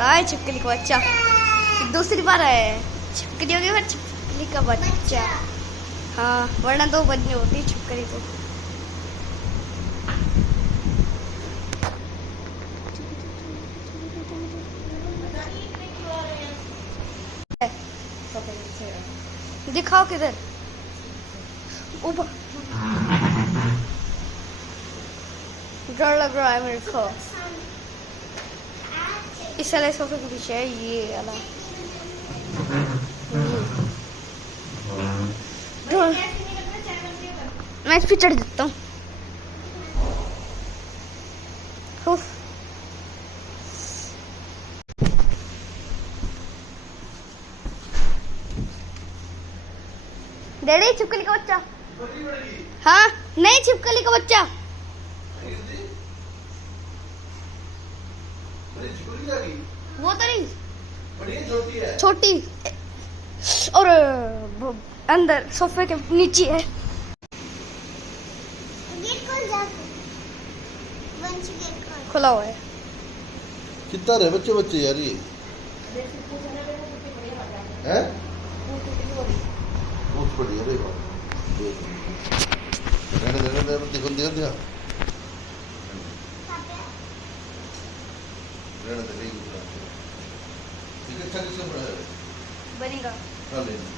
कहाँ है छिपकली का बच्चा? दूसरी बार आया है। छिपकली हो गई फिर छिपकली का बच्चा। हाँ, वरना दो बजनी होती छिपकली को। दिखाओ किधर? ऊपर। डर लग रहा है मेरे को। इस वाले सोफे के पीछे है ये वाला। मैं इस पे चढ़ देता हूँ। डैडी छिपकली का बच्चा। हाँ नहीं, छिपकली का बच्चा। वो तो नहीं, छोटी है। छोटी और अंदर सोफे के नीचे है। खुला हुआ है। कितना रहे बच्चे बच्चे यार ये हैं? बहुत बढ़िया रे बाप। देखो देखो देखो अच्छा किससे बना है? बनेगा। हाँ लेना।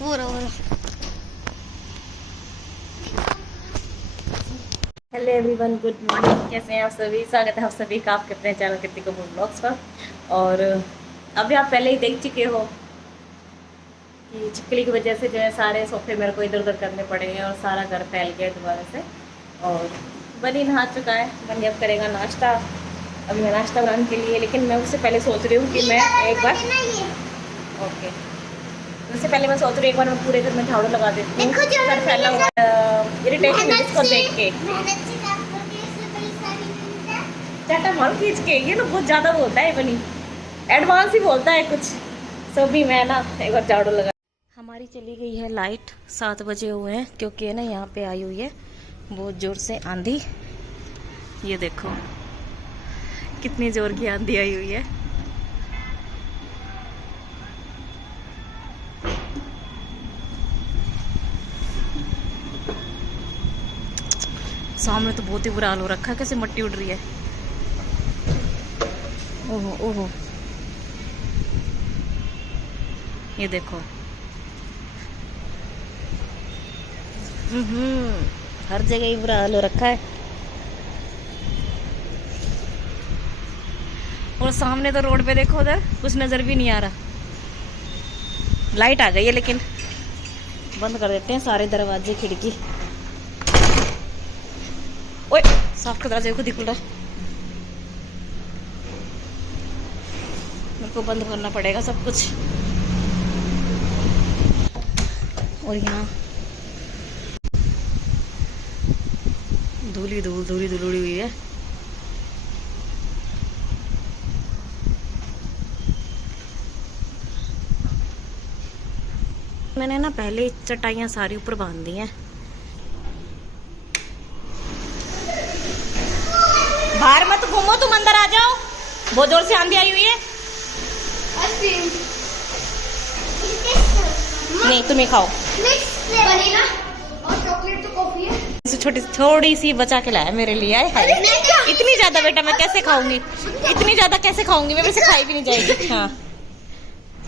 वो रहा। Hello everyone, good morning. कैसे हैं आप सभी? स्वागत है आप सभी का आपके अपने चैनल कीर्ति कपूर ब्लॉग्स पर। और अभी आप पहले ही देख चुके हो कि छिपकली की वजह से जो है सारे सोफे मेरे को इधर उधर करने पड़े हैं और सारा घर फैल गया दोबारा से। और बनी नहा चुका है, बनी अब करेगा नाश्ता। अभी मैं नाश्ता बनाने के लिए, लेकिन मैं उससे पहले सोच रही हूँ कि मैं एक बार ओके उससे पहले मैं सोच रही हूँ एक बार मैं पूरे घर में झाड़ू लगा देती हूँ। घर फैला हुआ इरिटेशन है इसको देख के। चाटा मार खींच के, ये ना बहुत ज़्यादा बोलता है, बनी एडवांस ही बोलता है कुछ। सो भी मैं ना एक बार झाड़ू लगा। हमारी चली गई है लाइट, 7 बजे हुए हैं, क्योंकि है ना यहाँ पे आई हुई है बहुत ज़ोर से आंधी। ये देखो कितनी ज़ोर की आंधी आई हुई है। सामने तो बहुत ही बुरा हाल हो रखा है, कैसे मट्टी उड़ रही है। ओहो ओहो, ये देखो। हर जगह ही बुरा हाल हो रखा है। और सामने तो रोड पे देखो, उधर कुछ नजर भी नहीं आ रहा। लाइट आ गई है, लेकिन बंद कर देते हैं सारे दरवाजे खिड़की। ओए साफ दरवाजे खुद ही खुल रहा है। मेरे को बंद करना पड़ेगा सब कुछ। और यहाँ धूली उड़ी हुई है। मैंने ना पहले चटाइयाँ सारी ऊपर बांध दी हैं। बाहर मत घूमो, तुम अंदर आ जाओ, बहुत जोर से आंधी आई हुई है। नहीं तुम्हें खाओ। और चॉकलेट तो कॉफी है। थोड़ी सी बचा के लाया मेरे लिए। है इतनी ज्यादा बेटा मैं कैसे खाऊंगी? इतनी ज्यादा कैसे खाऊंगी मैं? वैसे खाई भी नहीं जाएगी। हाँ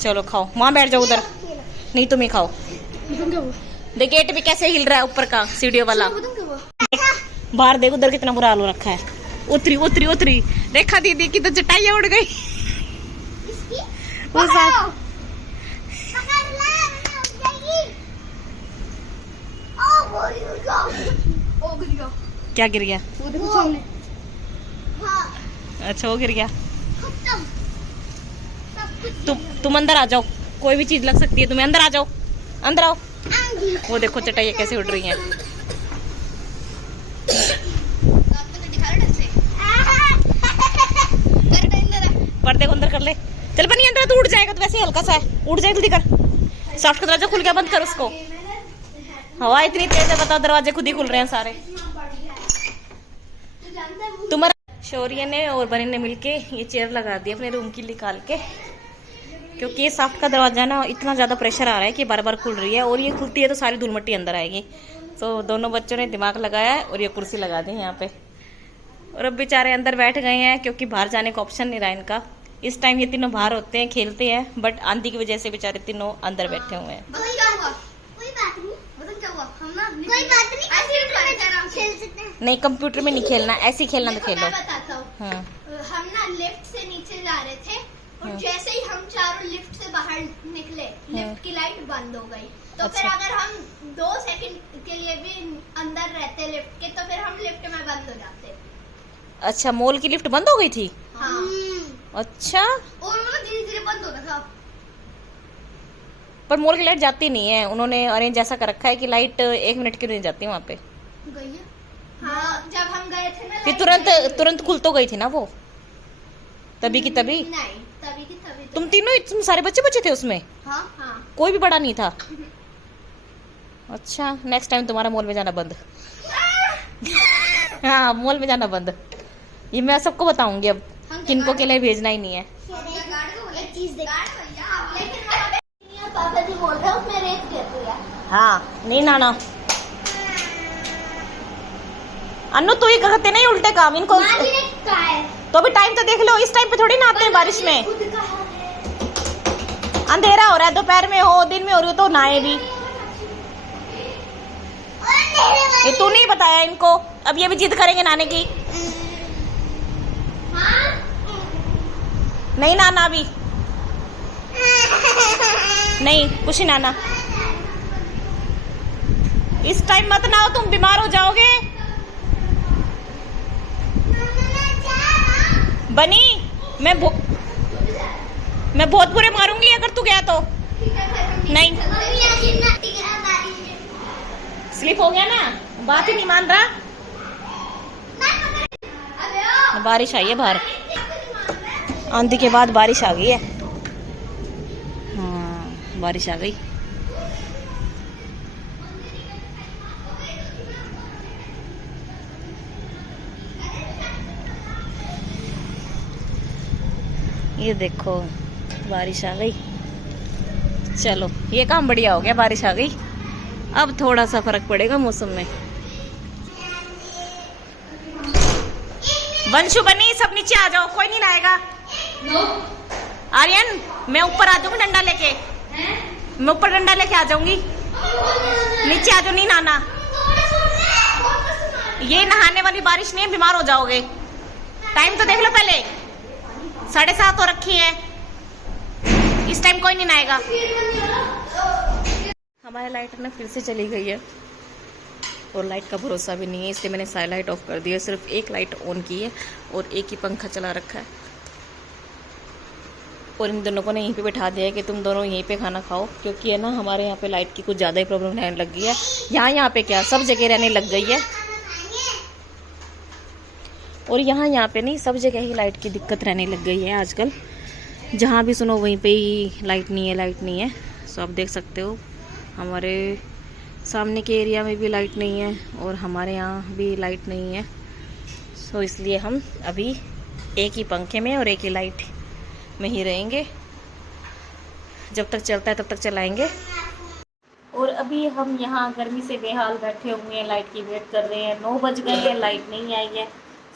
चलो खाओ, वहाँ बैठ जाओ उधर। नहीं तुम्हें खाओ। देख गेट भी कैसे हिल रहा है ऊपर का, सीढ़ियों वाला। बाहर देखो उधर कितना बुरा हाल हो रखा है। उतरी उतरी उतरी रेखा दीदी की तो चटाइयाँ उड़ गई। वो साथ क्या गिर गया? वो देखो सामने। अच्छा वो गिर गया। तुम अंदर आ जाओ, कोई भी चीज लग सकती है तुम्हें। अंदर आ जाओ, अंदर आओ। वो देखो चटाइयाँ कैसे उड़ रही हैं। पर्दे को अंदर कर ले। चल बनी अंदर, तो उड़ जाएगा। तो वैसे हल्का सा है, उड़ जाए। जल्दी कर। सॉफ्ट का दरवाजा खुल गया, बंद कर उसको। हवा इतनी तेज है, बताओ दरवाजे खुद ही खुल रहे हैं सारे। तुम्हारा शौर्य ने और बनी ने मिलके ये चेयर लगा दी अपने रूम की निकाल के, क्योंकि ये साफ्ट का दरवाजा ना इतना ज़्यादा प्रेशर आ रहा है कि बार बार खुल रही है, और ये खुलती है तो सारी धूल मिट्टी अंदर आएगी। तो दोनों बच्चों ने दिमाग लगाया है और ये कुर्सी लगा दी यहाँ पे, और अब बेचारे अंदर बैठ गए हैं क्योंकि बाहर जाने का ऑप्शन नहीं रहा इनका। इस टाइम ये तीनों बाहर होते हैं, खेलते हैं, बट आंधी की वजह से बेचारे तीनों अंदर बैठे हुए हैं। नहीं, कंप्यूटर में नहीं खेलना, ऐसे ही खेलना तो खेलो। हम ना लिफ्ट से नीचे जा रहे थे और जैसे ही हम चारों लिफ्ट से बाहर निकले, लिफ्ट की लाइट बंद हो गई। तो फिर अगर हम 2 सेकंड के लिए भी अंदर रहते लिफ्ट के, तो फिर हम लिफ्ट में बंद हो जाते। अच्छा, मॉल की लिफ्ट बंद हो गई थी? हाँ। अच्छा, और वो धीरे धीरे बंद होता था। पर मॉल की लाइट जाती नहीं है, उन्होंने अरेंज ऐसा कर रखा है कि लाइट 1 मिनट की नहीं जाती वहाँ पे। गई है? हाँ, जब हम गए थे ना, फिर तुरंत खुल तो गई थी ना वो, तभी की तभी। नहीं, तभी की तभी। तुम सारे बच्चे थे उसमें? हाँ हाँ। कोई भी बड़ा नहीं था? अच्छा, नेक्स्ट टाइम तुम्हारा मॉल में जाना बंद। हाँ, मॉल में जाना बंद, ये मैं सबको बताऊंगी अब, किनको के लिए भेजना ही नहीं है। एक चीज पापा जी बोल रहे हैं उसमें रेत गिर रही है। हाँ, नहीं नाना अन्नू, तू ही करते नहीं उल्टे काम इनको। तो अभी टाइम तो देख लो, इस टाइम पे थोड़ी ना आते हैं बारिश में। अंधेरा हो रहा है, दोपहर में हो दिन में हो रही हो तो नहाए भी। ये तू नहीं बताया इनको, अब ये भी जिद करेंगे नहाने की। नहीं नाना अभी नहीं, कुछ नहीं नाना, इस टाइम मत नहाओ, तुम बीमार हो जाओगे। बनी, मैं बहुत बुरे मारूंगी अगर तू गया तो। नहीं, स्लिप हो गया ना, बात ही नहीं मान रहा। बारिश आई है बाहर, आंधी के बाद बारिश आ गई है। हाँ, बारिश आ गई। ये देखो, बारिश आ गई। चलो, ये काम बढ़िया हो गया, बारिश आ गई। अब थोड़ा सा फर्क पड़ेगा मौसम में। वंशु बनी, सब नीचे आ जाओ, कोई नहीं लाएगा। आर्यन, मैं ऊपर आ जाऊंगी डंडा लेके, मैं ऊपर डंडा लेके आ जाऊंगी, नीचे आ जाओ, नहीं नहाना। ये नहाने वाली बारिश नहीं है, बीमार हो जाओगे। टाइम तो देख लो पहले, 7:30 हो रखी है, इस टाइम कोई नहीं नहाएगा। हमारी लाइट ना फिर से चली गई है, और लाइट का भरोसा भी नहीं है, इसलिए मैंने सारी लाइट ऑफ कर दी है। सिर्फ एक लाइट ऑन की है और एक ही पंखा चला रखा है, और इन दोनों को ने यहीं पे बैठा दिया है कि तुम दोनों यहीं पे खाना खाओ, क्योंकि है ना हमारे यहाँ पे लाइट की कुछ ज़्यादा ही प्रॉब्लम रहने लग गई है। यहाँ पे क्या, सब जगह रहने लग गई है, और यहाँ पे नहीं, सब जगह ही लाइट की दिक्कत रहने लग गई है आजकल। जहाँ भी सुनो वहीं पे ही लाइट नहीं है। सो आप देख सकते हो, हमारे सामने के एरिया में भी लाइट नहीं है, और हमारे यहाँ भी लाइट नहीं है। सो इसलिए हम अभी एक ही पंखे में और एक ही लाइट में ही रहेंगे, जब तक चलता है तब तक चलाएंगे। और अभी हम यहाँ गर्मी से बेहाल बैठे हुए हैं, लाइट की वेट कर रहे हैं। 9 बज गए हैं, लाइट नहीं आई है।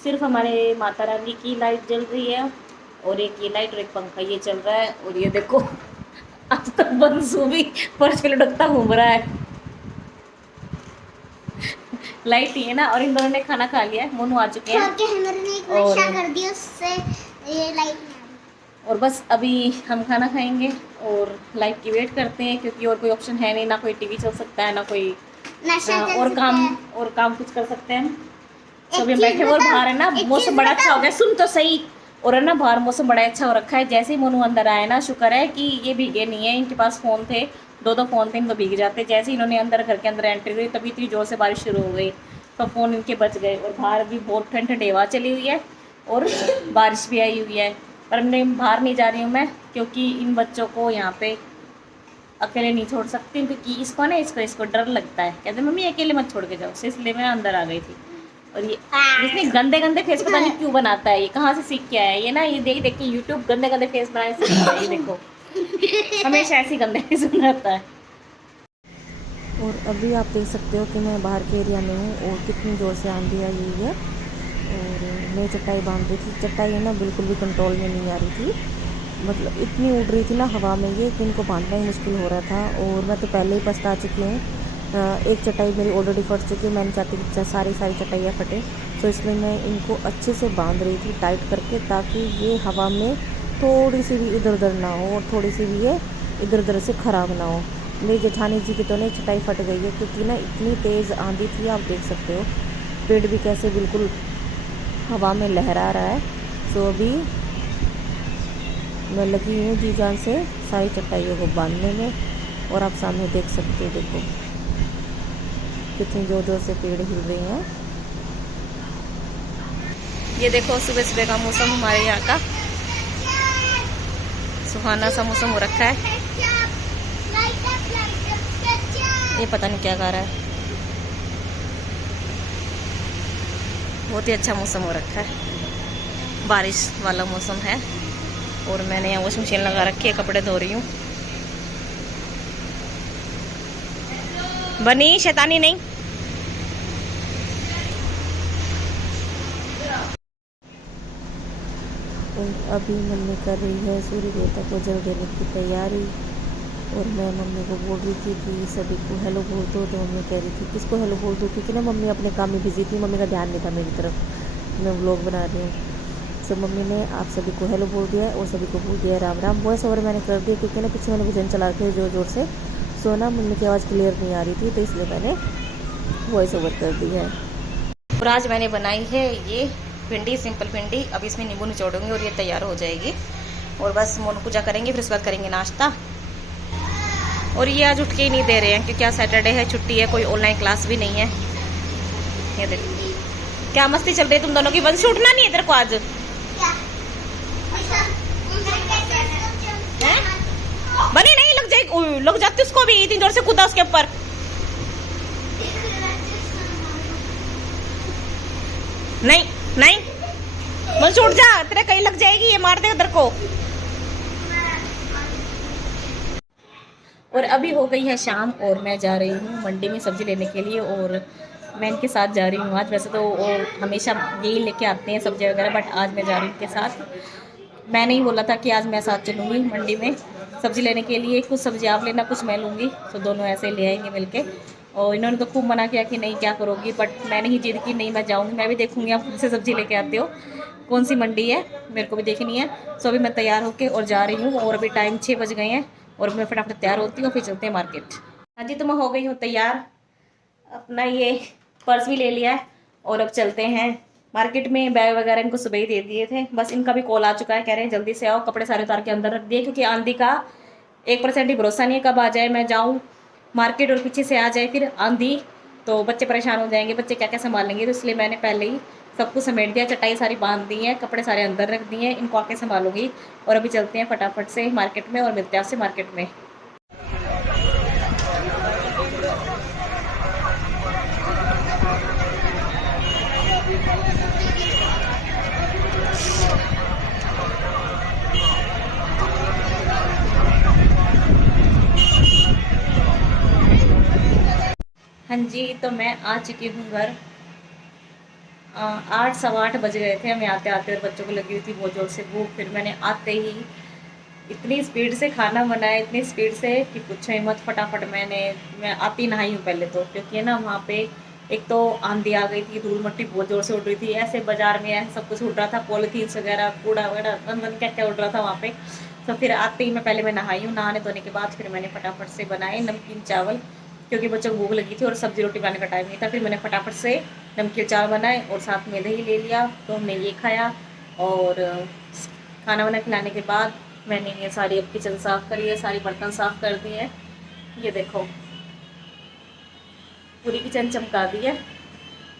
सिर्फ हमारे माता रानी की लाइट जल रही है, और एक ये लाइट और एक पंखा ये चल रहा है। और ये देखो, आज तक बंसू भी फर्श पे लुढ़कता घूम रहा है। लाइट ही है ना, और इन दोनों ने खाना खा लिया है, मोनू आ चुके हैं, और कर दिया उससे ये लाइट। और बस अभी हम खाना खाएंगे और लाइट की वेट करते हैं, क्योंकि और कोई ऑप्शन है नहीं, ना कोई टीवी चल सकता है, ना कोई और काम कुछ कर सकते हैं। तो अभी हम बैठे, और बाहर है ना मौसम बड़ा अच्छा हो गया, सुन तो सही। और है ना बाहर मौसम बड़ा अच्छा हो रखा है। जैसे ही मोनू अंदर आए ना, शुक्र है कि ये भीगे नहीं है, इनके पास फ़ोन थे, 2 फ़ोन थे, इनको भीग जाते। जैसे ही इन्होंने घर के अंदर एंट्री हुई, तभी इतनी ज़ोर से बारिश शुरू हो गई, तो फ़ोन इनके बच गए। और बाहर भी बहुत ठंडी हवा चली हुई है, और बारिश भी आई हुई है। पर मैं बाहर नहीं जा रही हूँ मैं, क्योंकि इन बच्चों को यहाँ पे अकेले नहीं छोड़ सकती हूँ, क्योंकि इसको डर लगता है। कहते मम्मी अकेले मत छोड़ के जाओ, तो इसलिए मैं अंदर आ गई थी। और ये इतने गंदे गंदे फेस पता नहीं क्यों बनाता है, ये कहाँ से सीख के आया है ये ना, ये देख देख के यूट्यूब गंदे गंदे फेस बनाने सीख गया है। ये देखो हमेशा ऐसी गंदे फेस बनाता है। और अभी आप देख सकते हो कि मैं बाहर के एरिया में हूँ और कितनी ज़ोर से आंधी आई हुई है। और मैं चटाई बांध रही थी, चटाई है ना बिल्कुल भी कंट्रोल में नहीं आ रही थी, मतलब इतनी उड़ रही थी ना हवा में ये कि इनको बांधना ही मुश्किल हो रहा था। और मैं तो पहले ही पछता चुकी हूँ, एक चटाई मेरी ऑलरेडी फट चुकी है। मैं नहीं चाहती कि सारी चटाइयाँ फटे, तो इसलिए मैं इनको अच्छे से बांध रही थी टाइट करके, ताकि ये हवा में थोड़ी सी भी इधर उधर ना हो और थोड़ी सी भी ये इधर उधर से ख़राब ना हो। मेरी जेठानी जी की तो नहीं चटाई फट गई है, क्योंकि ना इतनी तेज़ आंधी थी, आप देख सकते हो पेड़ भी कैसे बिल्कुल हवा में लहरा रहा है। तो अभी मैं लगी हूँ जी जान से सारी चटाइयों को बांधने में। और आप सामने देख सकते हो, देखो कितनी ज़ोर ज़ोर से पेड़ हिल रहे हैं। ये देखो सुबह सुबह का मौसम हमारे यहाँ का, सुहाना सा मौसम हो रखा है। ये पता नहीं क्या गा रहा है, बहुत ही अच्छा मौसम हो रखा है, बारिश वाला मौसम है। और मैंने यहाँ वॉशिंग मशीन लगा रखी है, कपड़े धो रही हूँ। बनी शैतानी नहीं। और अभी मम्मी कर रही है सूर्य देवता को जल देने की तैयारी। और मैं मम्मी को बोल रही थी कि सभी को हेलो बोल दो, तो मम्मी कह रही थी किसको हेलो बोल दूँ, क्योंकि ना मम्मी अपने काम में बिजी थी, मम्मी का ध्यान नहीं था मेरी तरफ, मैं व्लॉग बना रही हूँ। सो मम्मी ने आप सभी को हेलो बोल दिया और सभी को बोल दिया राम राम। वॉइस ओवर मैंने कर दिया, क्योंकि ना पीछे मैंने भजन चला रखे ज़ोर ज़ोर से, सो ना मम्मी की आवाज़ क्लियर नहीं आ रही थी, तो इसलिए मैंने वॉइस ओवर कर दी है। और आज मैंने बनाई है ये भिंडी, सिंपल भिंडी। अब इसमें नींबू निचोड़ूंगी और ये तैयार हो जाएगी। और बस मोन पूजा करेंगे, फिर उसके बाद करेंगे नाश्ता। और ये आज उठ के ही नहीं दे रहे हैं, क्योंकि आज सैटरडे है, छुट्टी है, कोई ऑनलाइन क्लास भी नहीं है। ये देखो क्या मस्ती चल रही है तुम दोनों की। वंश उठना नहीं है तेरे को आज, बने नहीं लग जाएगी, लग जाती उसको भी, इतनी जोर से कूदा उसके ऊपर। नहीं नहीं वंश उठ जा, तेरे कहीं लग जाएगी, ये मार देगा तेरे को। और अभी हो गई है शाम और मैं जा रही हूँ मंडी में सब्जी लेने के लिए। और मैं इनके साथ जा रही हूँ आज। वैसे तो वो हमेशा यही लेके आते हैं सब्जी वगैरह, बट आज मैं जा रही हूँ इनके साथ। मैंने ही बोला था कि आज मैं साथ चलूँगी मंडी में सब्जी लेने के लिए, कुछ सब्जी आप लेना कुछ मैं लूँगी, तो दोनों ऐसे ले आएंगे मिलके। और इन्होंने तो खूब मना किया कि नहीं क्या करोगी, बट मैंने ही जिद की नहीं मैं जाऊँगी, मैं भी देखूँगी आप कौन से सब्जी लेके आते हो, कौन सी मंडी है मेरे को भी देखनी है। सो अभी मैं तैयार होकर और जा रही हूँ। और अभी टाइम 6 बज गए हैं और मैं फटाफट तैयार होती हूँ, फिर चलते हैं मार्केट। हाँ जी, तो मैं हो गई हूँ तैयार, अपना ये पर्स भी ले लिया है और अब चलते हैं मार्केट में। बैग वगैरह इनको सुबह ही दे दिए थे, बस इनका भी कॉल आ चुका है, कह रहे हैं जल्दी से आओ, कपड़े सारे उतार के अंदर रख दिए, क्योंकि आंधी का 1% ही भरोसा नहीं है, कब आ जाए मैं जाऊँ मार्केट और पीछे से आ जाए फिर आंधी, तो बच्चे परेशान हो जाएंगे, बच्चे क्या क्या संभालेंगे। तो इसलिए मैंने पहले ही सब कुछ समेट दिया, चटाई सारी बांध दी है, कपड़े सारे अंदर रख दिए हैं, इनको आके संभालूंगी। और अभी चलते हैं फटाफट से मार्केट में और मिलते हैं आपसे मार्केट में। हाँ जी, तो मैं आ चुकी हूँ घर। 8 सवा 8 बज गए थे हमें आते आते, और बच्चों को लगी हुई थी बहुत जोर से भूख। फिर मैंने आते ही इतनी स्पीड से खाना बनाया, इतनी स्पीड से कि पूछो ही मत। फटाफट मैं आती नहाई हूँ पहले तो, क्योंकि ना वहाँ पे एक तो आंधी आ गई थी, धूल मट्टी बहुत ज़ोर से उड़ रही थी, ऐसे बाजार में ऐसे सब कुछ उड़ रहा था, पॉलीथीन्स वगैरह कूड़ा वगैरह वन क्या क्या उड़ रहा था वहाँ पे। तो फिर आते ही मैं पहले नहाई हूँ, नहाने धोने के बाद फिर मैंने फटाफट से बनाए नमकीन चावल, क्योंकि बच्चों को भूख लगी थी और सब्जी रोटी बनाने का टाइम नहीं था। फिर मैंने फटाफट से नमकीन चावल बनाए और साथ में दही ले लिया, तो हमने ये खाया। और खाना वाना खिलाने के बाद मैंने ये सारी अब किचन साफ़ करी है, सारी बर्तन साफ़ कर दिए हैं। ये देखो पूरी किचन चमका दी है।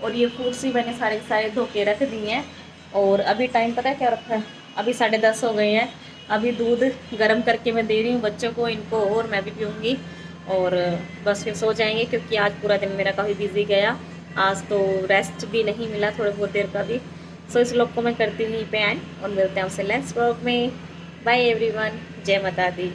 और ये फ्रूट्स भी मैंने सारे सारे धो के रख दिए हैं। और अभी टाइम पता है क्या रखा है, अभी 10:30 हो गए हैं। अभी दूध गर्म करके मैं दे रही हूँ बच्चों को, इनको, और मैं भी पीऊँगी और बस फिर सो जाएंगे, क्योंकि आज पूरा दिन मेरा काफ़ी बिजी गया। आज तो रेस्ट भी नहीं मिला थोड़े बहुत देर का भी। सो इस व्लॉग को मैं करती हूँ यहीं पे एंड, और मिलते हैं आपसे नेक्स्ट व्लॉग में। बाय एवरीवन, जय माता दी।